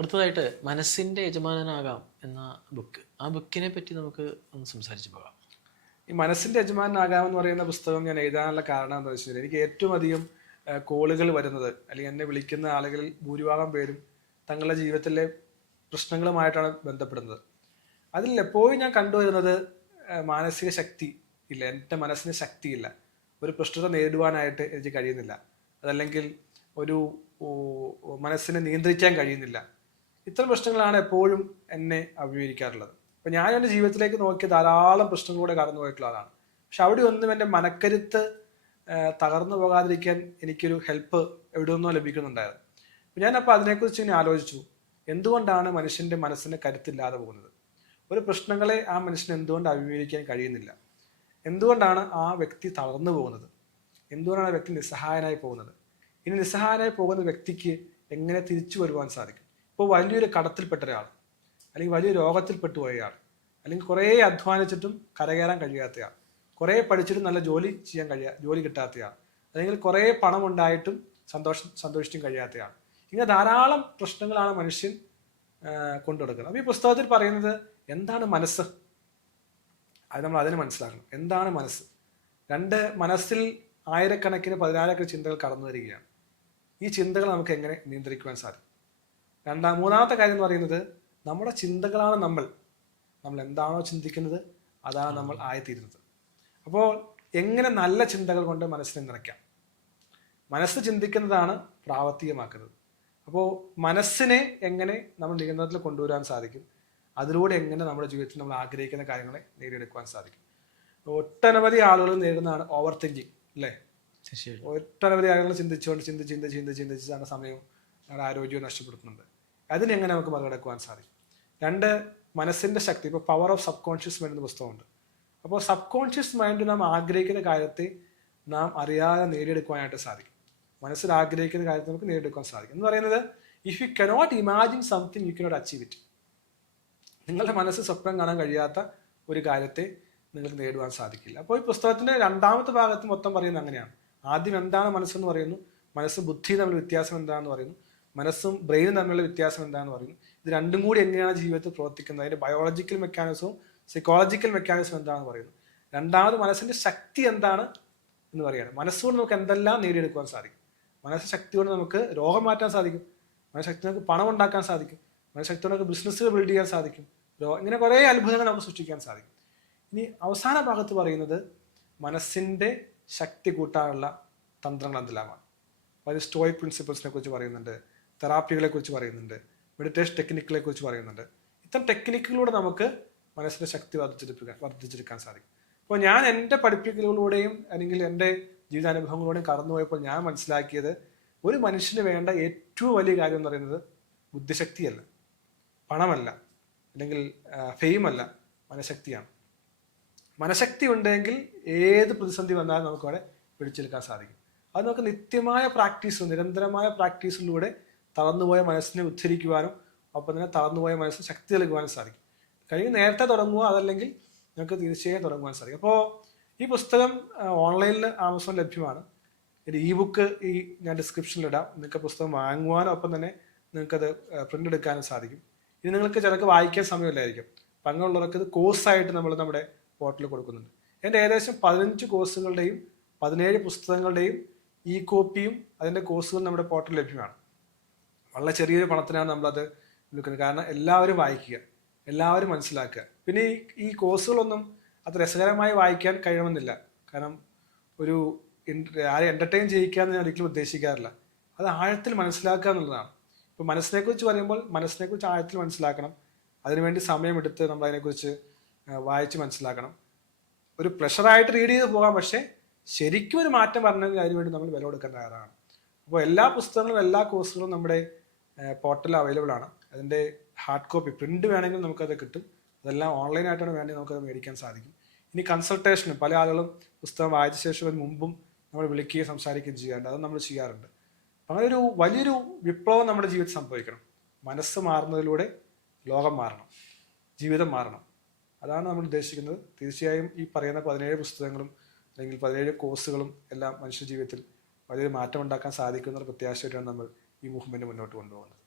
അടുത്തതായിട്ട് മനസ്സിൻ്റെ യജമാനനാകാം എന്ന ബുക്ക്, ആ ബുക്കിനെ പറ്റി നമുക്ക് ഒന്ന് സംസാരിച്ച് പോകാം. ഈ മനസ്സിന്റെ യജമാനാകാമെന്ന് പറയുന്ന പുസ്തകം ഞാൻ എഴുതാനുള്ള കാരണം എന്താ വെച്ചാൽ, എനിക്ക് ഏറ്റവും അധികം കോളുകൾ വരുന്നത്, അല്ലെങ്കിൽ എന്നെ വിളിക്കുന്ന ആളുകളിൽ ഭൂരിഭാഗം പേരും തങ്ങളുടെ ജീവിതത്തിലെ പ്രശ്നങ്ങളുമായിട്ടാണ് ബന്ധപ്പെടുന്നത്. അതിൽ എപ്പോഴും ഞാൻ കണ്ടുവരുന്നത് മാനസിക ശക്തി ഇല്ല, എൻ്റെ മനസ്സിന് ശക്തിയില്ല, ഒരു പ്രശ്നത്തെ നേരിടുവാനായിട്ട് എനിക്ക് കഴിയുന്നില്ല, അതല്ലെങ്കിൽ ഒരു മനസ്സിനെ നിയന്ത്രിക്കാൻ കഴിയുന്നില്ല. ഇത്തരം പ്രശ്നങ്ങളാണ് എപ്പോഴും എന്നെ അഭിമുഖീകരിക്കാറുള്ളത്. അപ്പം ഞാൻ എൻ്റെ ജീവിതത്തിലേക്ക് നോക്കിയ ധാരാളം പ്രശ്നങ്ങളിലൂടെ കടന്നു പോയിട്ടുള്ള ആളാണ്. പക്ഷെ അവിടെ ഒന്നും എൻ്റെ മനക്കരുത്ത് തകർന്നു പോകാതിരിക്കാൻ എനിക്കൊരു ഹെൽപ്പ് എവിടെ നിന്നോ ലഭിക്കുന്നുണ്ടായിരുന്നു. അപ്പം ഞാനപ്പോൾ അതിനെക്കുറിച്ച് ഇങ്ങനെ ആലോചിച്ചു, എന്തുകൊണ്ടാണ് മനുഷ്യൻ്റെ മനസ്സിന് കരുത്തില്ലാതെ പോകുന്നത്? ഒരു പ്രശ്നങ്ങളെ ആ മനുഷ്യന് എന്തുകൊണ്ട് അഭിമുഖീകരിക്കാൻ കഴിയുന്നില്ല? എന്തുകൊണ്ടാണ് ആ വ്യക്തി തളർന്നു പോകുന്നത്? എന്തുകൊണ്ടാണ് ആ വ്യക്തി നിസ്സഹായനായി പോകുന്നത്? ഇനി നിസ്സഹായനായി പോകുന്ന വ്യക്തിക്ക് എങ്ങനെ തിരിച്ചു വരുവാൻ സാധിക്കും? ഇപ്പോൾ വലിയൊരു കടത്തിൽപ്പെട്ട ഒരാൾ, അല്ലെങ്കിൽ വലിയ രോഗത്തിൽപ്പെട്ടു പോയയാൾ, അല്ലെങ്കിൽ കുറേ അധ്വാനിച്ചിട്ടും കരകയറാൻ കഴിയാത്തയാൾ, കുറേ പഠിച്ചിട്ടും നല്ല ജോലി കിട്ടാത്തയാൾ, അല്ലെങ്കിൽ കുറേ പണം ഉണ്ടായിട്ടും സന്തോഷിച്ചും കഴിയാത്തയാൾ, ഇങ്ങനെ ധാരാളം പ്രശ്നങ്ങളാണ് മനുഷ്യൻ കൊണ്ടുകൊടുക്കുന്നത്. അപ്പോൾ ഈ പുസ്തകത്തിൽ പറയുന്നത് എന്താണ് മനസ്സ്? അത് നമ്മൾ അതിനെ മനസ്സിലാക്കണം. എന്താണ് മനസ്സ്? മനസ്സിൽ ആയിരക്കണക്കിന് പതിനായിരക്കണക്കിന് ചിന്തകൾ കടന്നു വരികയാണ്. ഈ ചിന്തകൾ നമുക്ക് എങ്ങനെ നിയന്ത്രിക്കുവാൻ സാധിക്കും? മൂന്നാമത്തെ കാര്യം എന്ന് പറയുന്നത്, നമ്മുടെ ചിന്തകളാണ് നമ്മൾ എന്താണോ ചിന്തിക്കുന്നത് അതാണ് നമ്മൾ ആയിത്തീരുന്നത്. അപ്പോൾ എങ്ങനെ നല്ല ചിന്തകൾ കൊണ്ട് മനസ്സിനെ നിറയ്ക്കാം? മനസ്സ് ചിന്തിക്കുന്നതാണ് പ്രാവർത്തികമാക്കുന്നത്. അപ്പോൾ മനസ്സിനെ എങ്ങനെ നമ്മൾ നിയന്ത്രണത്തിൽ കൊണ്ടുവരാൻ സാധിക്കും? അതിലൂടെ എങ്ങനെ നമ്മുടെ ജീവിതത്തിൽ നമ്മൾ ആഗ്രഹിക്കുന്ന കാര്യങ്ങളെ നേടിയെടുക്കുവാൻ സാധിക്കും? ഒട്ടനവധി ആളുകൾ നേരിടുന്നതാണ് ഓവർ തിങ്കിങ്, അല്ലേ? ഒട്ടനവധി ആളുകൾ ചിന്തിച്ചാണ് സമയവും നമ്മുടെ ആരോഗ്യവും നഷ്ടപ്പെടുത്തുന്നുണ്ട്. അതിനെങ്ങനെ നമുക്ക് മറികടക്കുവാൻ സാധിക്കും? മനസ്സിന്റെ ശക്തി. ഇപ്പോൾ power of sub conscious mind എന്ന പുസ്തകമുണ്ട്. അപ്പോൾ സബ് കോൺഷ്യസ് മൈൻഡ് നാം ആഗ്രഹിക്കുന്ന കാര്യത്തെ നാം അറിയാതെ നേടിയെടുക്കുവാനായിട്ട് സാധിക്കും. മനസ്സിൽ ആഗ്രഹിക്കുന്ന കാര്യത്തെ നമുക്ക് നേടിയെടുക്കാൻ സാധിക്കും എന്ന് പറയുന്നത്, if you cannot imagine something you cannot achieve it. നിങ്ങളുടെ മനസ്സ് സ്വപ്നം കാണാൻ കഴിയാത്ത ഒരു കാര്യത്തെ നിങ്ങൾക്ക് നേടുവാൻ സാധിക്കില്ല. അപ്പോൾ ഈ പുസ്തകത്തിന്റെ രണ്ടാമത്തെ ഭാഗത്ത് മൊത്തം പറയുന്നത് അങ്ങനെയാണ്. ആദ്യം എന്താണ് മനസ്സെന്ന് പറയുന്നു, മനസ്സും ബുദ്ധിയും തമ്മിലുള്ള വ്യത്യാസം എന്താണെന്ന് പറയുന്നു, മനസ്സും ബ്രെയിനും തമ്മിലുള്ള വ്യത്യാസം എന്താണെന്ന് പറയുന്നു. ഇത് രണ്ടും കൂടി എങ്ങനെയാണ് ജീവിതത്തിൽ പ്രവർത്തിക്കുന്നത്, അതിന്റെ ബയോളജിക്കൽ മെക്കാനിസവും സൈക്കോളജിക്കൽ മെക്കാനിസം എന്താണെന്ന് പറയുന്നു. രണ്ടാമത് മനസ്സിന്റെ ശക്തി എന്താണ് എന്ന് പറയുകയാണ്. മനസ്സുകൊണ്ട് നമുക്ക് എന്തെല്ലാം നേടിയെടുക്കുവാൻ സാധിക്കും? മനസ്ശക്തി കൊണ്ട് നമുക്ക് രോഗം മാറ്റാൻ സാധിക്കും, മനഃശക്തി നമുക്ക് പണം ഉണ്ടാക്കാൻ സാധിക്കും, മനഃശക്തി കൊണ്ട് നമുക്ക് ബിസിനസ്സുകൾ ബിൽഡ് ചെയ്യാൻ സാധിക്കും, ഇങ്ങനെ കുറേ അത്ഭുതങ്ങൾ നമുക്ക് സൃഷ്ടിക്കാൻ സാധിക്കും. ഇനി അവസാന ഭാഗത്ത് പറയുന്നത് മനസ്സിന്റെ ശക്തി കൂട്ടാനുള്ള തന്ത്രങ്ങൾ എന്തെല്ലാമാണ്. അതായത് സ്റ്റോയിക് പ്രിൻസിപ്പിൾസിനെ കുറിച്ച് പറയുന്നുണ്ട്, തെറാപ്പികളെ കുറിച്ച് പറയുന്നുണ്ട്, മെഡിറ്റേഷൻ ടെക്നിക്കുകളെ കുറിച്ച് പറയുന്നുണ്ട്. ഇത്തരം ടെക്നിക്കുകളിലൂടെ നമുക്ക് മനസ്സിന്റെ ശക്തി വർദ്ധിച്ചെടുക്കാൻ സാധിക്കും. അപ്പോൾ ഞാൻ എൻ്റെ പഠിപ്പിക്കലുകളിലൂടെയും അല്ലെങ്കിൽ എൻ്റെ ജീവിതാനുഭവങ്ങളിലൂടെയും കടന്നുപോയപ്പോൾ ഞാൻ മനസ്സിലാക്കിയത്, ഒരു മനുഷ്യന് വേണ്ട ഏറ്റവും വലിയ കാര്യം എന്ന് പറയുന്നത് ബുദ്ധിശക്തിയല്ല, പണമല്ല, അല്ലെങ്കിൽ ഫെയിമല്ല, മനഃശക്തിയാണ്. മനഃശക്തി ഉണ്ടെങ്കിൽ ഏത് പ്രതിസന്ധി വന്നാലും നമുക്ക് അവിടെ പിടിച്ചെടുക്കാൻ സാധിക്കും. അത് നമുക്ക് നിത്യമായ പ്രാക്ടീസ്, നിരന്തരമായ പ്രാക്ടീസിലൂടെ തളർന്നുപോയ മനസ്സിനെ ഉദ്ധരിക്കുവാനും ഒപ്പം തന്നെ തളർന്നുപോയ മനസ്സിന് ശക്തി നൽകുവാനും സാധിക്കും. കഴിഞ്ഞ് നേരത്തെ തുടങ്ങുക, അതല്ലെങ്കിൽ നമുക്ക് തീർച്ചയായും തുടങ്ങുവാൻ സാധിക്കും. അപ്പോൾ ഈ പുസ്തകം ഓൺലൈനിൽ ആമസോൺ ലഭ്യമാണ്. ഒരു ഇ ബുക്ക് ഞാൻ ഡിസ്ക്രിപ്ഷനിലിടാം. നിങ്ങൾക്ക് പുസ്തകം വാങ്ങുവാനും ഒപ്പം തന്നെ നിങ്ങൾക്കത് പ്രിന്റ് എടുക്കാനും സാധിക്കും. ഇനി നിങ്ങൾക്ക് ചിലർക്ക് വായിക്കാൻ സമയമില്ലായിരിക്കും. അപ്പം അങ്ങനെയുള്ളവർക്ക് ഇത് കോഴ്സായിട്ട് നമ്മൾ നമ്മുടെ പോർട്ടലിൽ കൊടുക്കുന്നുണ്ട്. എൻ്റെ ഏകദേശം 15 കോഴ്സുകളുടെയും 17 പുസ്തകങ്ങളുടെയും ഇ കോപ്പിയും അതിൻ്റെ കോഴ്സുകൾ നമ്മുടെ പോർട്ടലിൽ ലഭ്യമാണ്. വളരെ ചെറിയൊരു പണത്തിനാണ് നമ്മളത് വിൽക്കുന്നത്. കാരണം എല്ലാവരും വായിക്കുക, എല്ലാവരും മനസ്സിലാക്കുക. പിന്നെ ഈ കോഴ്സുകളൊന്നും അത് രസകരമായി വായിക്കാൻ കഴിയണമെന്നില്ല. കാരണം ആരെ എൻ്റർടൈൻ ചെയ്യിക്കാമെന്ന് ഞാൻ ഒരിക്കലും ഉദ്ദേശിക്കാറില്ല. അത് ആഴത്തിൽ മനസ്സിലാക്കുക എന്നുള്ളതാണ്. ഇപ്പോൾ മനസ്സിനെക്കുറിച്ച് പറയുമ്പോൾ മനസ്സിനെക്കുറിച്ച് ആഴത്തിൽ മനസ്സിലാക്കണം. അതിനുവേണ്ടി സമയമെടുത്ത് നമ്മൾ അതിനെക്കുറിച്ച് വായിച്ച് മനസ്സിലാക്കണം. ഒരു പ്രഷറായിട്ട് റീഡ് ചെയ്ത് പോകാം, പക്ഷേ ശരിക്കും ഒരു മാറ്റം വരണമെങ്കിൽ അതിനുവേണ്ടി നമ്മൾ വില കൊടുക്കാൻ തയ്യാറാണ്. അപ്പോൾ എല്ലാ പുസ്തകങ്ങളും എല്ലാ കോഴ്സുകളും നമ്മുടെ പോർട്ടലിൽ അവൈലബിൾ ആണ്. അതിൻ്റെ ഹാർഡ് കോപ്പി പ്രിന്റ് വേണമെങ്കിൽ നമുക്കത് കിട്ടും. അതെല്ലാം ഓൺലൈനായിട്ടാണ് വേണ്ടി നമുക്കത് മേടിക്കാൻ സാധിക്കും. ഇനി കൺസൾട്ടേഷൻ പല ആളുകളും പുസ്തകം വായിച്ച ശേഷം അതിന് മുമ്പും നമ്മൾ വിളിക്കുകയും സംസാരിക്കുകയും ചെയ്യാറുണ്ട്. അത് നമ്മൾ ചെയ്യാറുണ്ട്. അങ്ങനെ ഒരു വലിയൊരു വിപ്ലവം നമ്മുടെ ജീവിതത്തിൽ സംഭവിക്കണം. മനസ്സ് മാറുന്നതിലൂടെ ലോകം മാറണം, ജീവിതം മാറണം. അതാണ് നമ്മൾ ഉദ്ദേശിക്കുന്നത്. തീർച്ചയായും ഈ പറയുന്ന 17 പുസ്തകങ്ങളും അല്ലെങ്കിൽ 17 കോഴ്സുകളും എല്ലാം മനുഷ്യ ജീവിതത്തിൽ വലിയൊരു മാറ്റം ഉണ്ടാക്കാൻ സാധിക്കുന്ന പ്രത്യാശയായിട്ടാണ് നമ്മൾ ഈ മൂവ്മെന്റ് മുന്നോട്ട് കൊണ്ടുപോകുന്നത്.